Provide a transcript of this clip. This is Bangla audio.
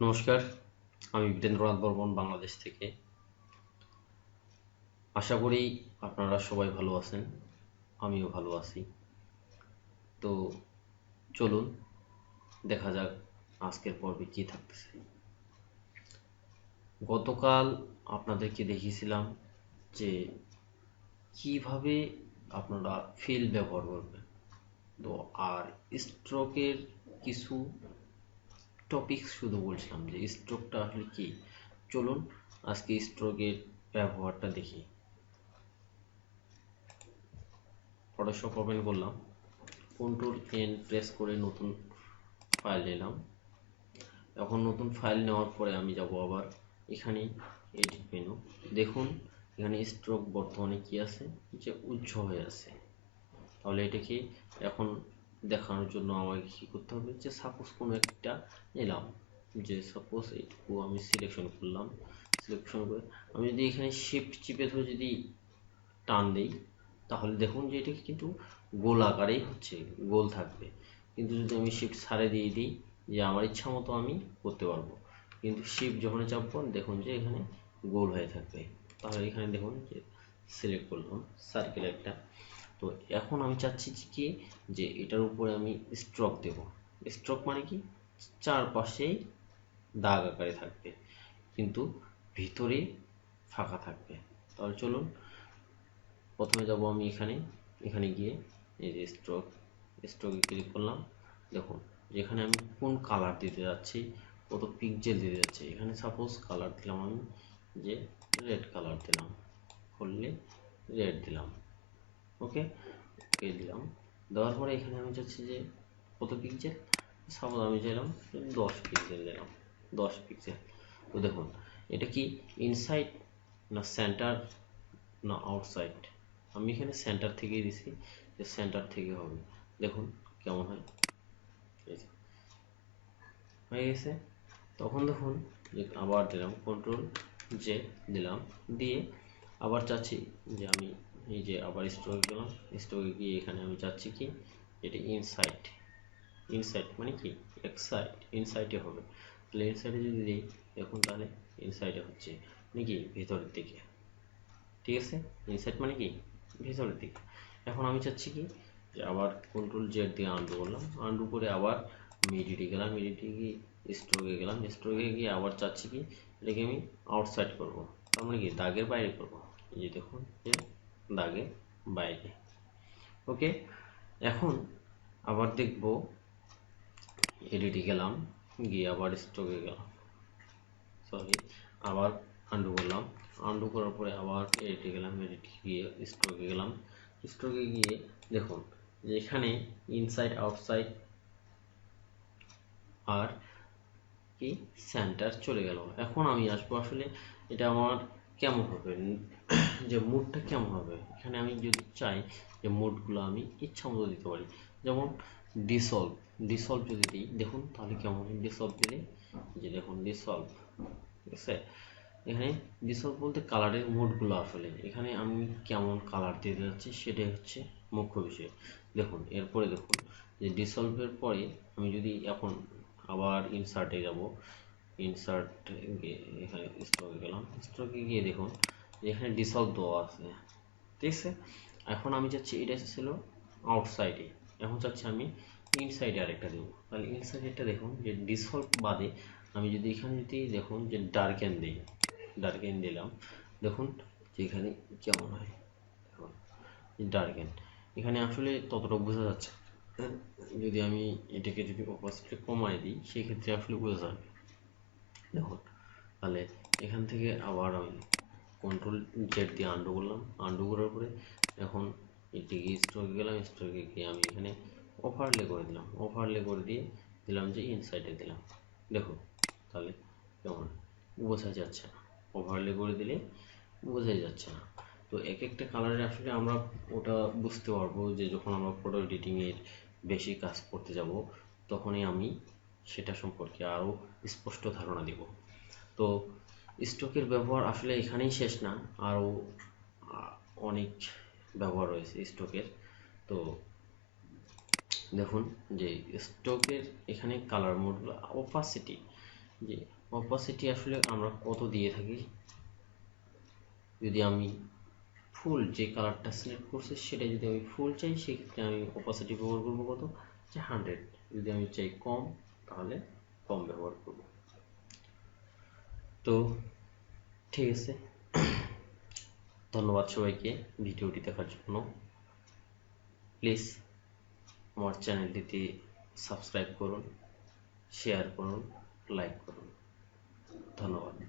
নমস্কার, আমি বীরেন্দ্রনাথ বর্মন বাংলাদেশ থেকে। আশা করি আপনারা সবাই ভালো আছেন, আমিও ভালো আছি। তো চলুন দেখা যাক আজকের পর্বে কী থাকতেছে। গতকাল আপনাদেরকে দেখিয়েছিলাম যে কিভাবে আপনারা ফিল ব্যবহার করবেন। তো আর স্ট্রোকের কিছু টপিক শুধু বলছিলাম যে স্ট্রোকটা আসলে কি। চলুন আজকে স্ট্রোকের ব্যবহারটা দেখি। ফটোশপ ওপেন করলাম, কন্ট্রোল এন প্রেস করে নতুন ফাইল নিলাম। এখন নতুন ফাইল নেওয়ার পরে আমি যাব আবার এখানে এডিট মেনু। দেখুন এখানে স্ট্রোক বর্তমানে কি আছে, যে উজ্জ্ব হয়ে আছে। তাহলে এটাকে এখন দেখানোর জন্য আমাকে কী করতে হবে, যে সাপোজ কোনো একটা নিলাম, যে সাপোজ এইটুকু আমি সিলেকশন করলাম। সিলেকশন করে আমি যদি এখানে শিফট চিপে ধরে যদি টান দেই, তাহলে দেখুন যে এটা কিন্তু গোল আকারেই হচ্ছে, গোল থাকবে। কিন্তু যদি আমি শিফট ছাড়ে দিয়ে দিই, যে আমার ইচ্ছা মতো আমি করতে পারবো, কিন্তু শিফট যখন চাপবো দেখুন যে এখানে গোল হয়ে থাকবে। তাহলে এখানে দেখুন যে সিলেক্ট করলাম সার্কেল একটা। তো এখন আমি চাচ্ছি কি, যে এটার উপরে আমি স্ট্রোক দেব। স্ট্রোক মানে কি, চারপাশেই দাগ আকারে থাকবে কিন্তু ভিতরে ফাঁকা থাকবে। তাহলে চলুন প্রথমে যাব আমি এখানে, এখানে গিয়ে এই যে স্ট্রোকে ক্লিক করলাম। দেখুন যেখানে আমি কোন কালার দিতে যাচ্ছি, কত পিক্সেল দিতে যাচ্ছি। এখানে সাপোজ কালার দিলাম আমি, যে রেড কালার দিলাম, করলে রেড দিলাম। ওকে, ওকে দিলাম। দেওয়ার পরে এখানে আমি চাচ্ছি যে কত পিক্সেল, সাপোজ আমি চাইলাম 10 পিক্সেল দিলাম, 10 পিক্সেল। তো দেখুন এটা কি ইনসাইড না সেন্টার না আউটসাইড। আমি এখানে সেন্টার থেকেই দিছি, যে সেন্টার থেকে হবে। দেখুন কেমন হয়, এই যে হয়ে গেছে। তখন দেখুন যে আবার দিলাম কন্ট্রোল জে দিলাম, দিয়ে আবার চাচ্ছি যে আমি এই যে আবার স্ট্রোকে গেলাম। স্ট্রোকে গিয়ে এখানে আমি চাচ্ছি কি, এটা ইনসাইড। ইনসাইড মানে কি এক সাইড, ইনসাইডে হবে। তাহলে ইনসাইডে যদি দিই দেখুন, তাহলে ইনসাইডে হচ্ছে মানে কি ভেতরের দিকে। ঠিক আছে, ইনসাইড মানে কি ভেতরের দিকে। এখন আমি চাচ্ছি কি, যে আবার কন্ট্রোল জেড দিয়ে আনডু করলাম। আনডু করে আবার আমি এডিটে গেলাম, এডিটে গিয়ে স্ট্রোকে গেলাম। স্ট্রোকে গিয়ে আবার চাচ্ছি কি, এটাকে আমি আউটসাইড করবো, তার মানে কি দাগের বাইরে করবো। এই যে দেখুন যে দাগের বাইরে। ওকে, এখন আবার দেখবো, এডিটে গেলাম, গিয়ে আবার স্ট্রোকে গেলাম, সরি আবার আন্ডু করলাম। আন্ডু করার পরে আবার এডিটে গেলাম, এডিটে গিয়ে স্ট্রোকে গেলাম। স্ট্রোকে গিয়ে দেখুন যে এখানে ইনসাইড আউটসাইড আর কি সেন্টার চলে গেল। এখন আমি আসবো আসলে এটা আমার কেমন হবে, যে মুডটা কেমন হবে। এখানে আমি যদি চাই যে মুডগুলো আমি ইচ্ছা মতো দিতে পারি, যেমন ডিসলভ। ডিসলভ যদি দিই দেখুন তাহলে কেমন হয়। ডিসলভ দিলে যে দেখুন ডিসলভ, ঠিক আছে। এখানে ডিসলভ বলতে কালারের মোডগুলো, আসলে এখানে আমি কেমন কালার দিতে যাচ্ছি সেটাই হচ্ছে মুখ্য বিষয়। দেখুন এরপরে দেখুন যে ডিসলভের পরে আমি যদি এখন আবার ইনসার্টে যাব, ইনসার্ট এখানে স্ট্রোকে গেলাম। স্ট্রোকে গিয়ে দেখুন যে এখানে ডিসলভ দেওয়া আছে, ঠিক আছে। এখন আমি চাচ্ছি এটা ছিল আউটসাইডে, এখন চাচ্ছি আমি ইনসাইডে আরেকটা দেবো। তাহলে ইনসাইডেরটা দেখুন যে ডিসলভ বাদে আমি যদি এখানে যদি দেখুন যে ডার্কেন দিই, ডার্কেন দিলাম, দেখুন যে এখানে কেমন হয়। দেখুন ডার্কেন, এখানে আসলে ততটা বোঝা যাচ্ছে না। যদি আমি এটাকে যদি অপাসিটি কমাই দিই সেক্ষেত্রে আসলে বোঝা যাবে। দেখুন তাহলে এখান থেকে আবার আমি কন্ট্রোল জেড দিয়ে আন্ডু করলাম। আন্ডু করার পরে এখন এটিকে স্ট্রোকে গেলাম, স্ট্রোকে গিয়ে আমি এখানে ওভারলে করে দিলাম। ওভারলে করে দিয়ে দিলাম যে ইনসাইডে দিলাম। দেখুন তাহলে কেমন বোঝা যাচ্ছে না, ওভারলে করে দিলে বোঝাই যাচ্ছে না। তো এক একটা কালারে আসলে আমরা ওটা বুঝতে পারবো যে যখন আমরা ফটো এডিটিংয়ের বেশি কাজ করতে যাব, তখনই আমি সেটা সম্পর্কে আরও স্পষ্ট ধারণা দিব। তো স্ট্রোকের ব্যবহার আসলে এখানেই শেষ না, আরও অনেক ব্যবহার রয়েছে স্ট্রোকের। তো দেখুন যে স্ট্রোকের এখানে কালার মোডগুলো, অপাসিটি যে অপাসিটি আসলে আমরা কত দিয়ে থাকি। যদি আমি ফুল যে কালারটা সিলেক্ট করছি সেটা যদি আমি ফুল চাই সেক্ষেত্রে আমি অপাসিটি ব্যবহার করবো কত, যে 100। যদি আমি চাই কম তাহলে কম ব্যবহার করব। তো ঠিক আছে, ধন্যবাদ সবাইকে ভিডিওটি দেখার জন্য। প্লিজ আমার চ্যানেলটিতে সাবস্ক্রাইব করুন, শেয়ার করুন, লাইক করুন। ধন্যবাদ।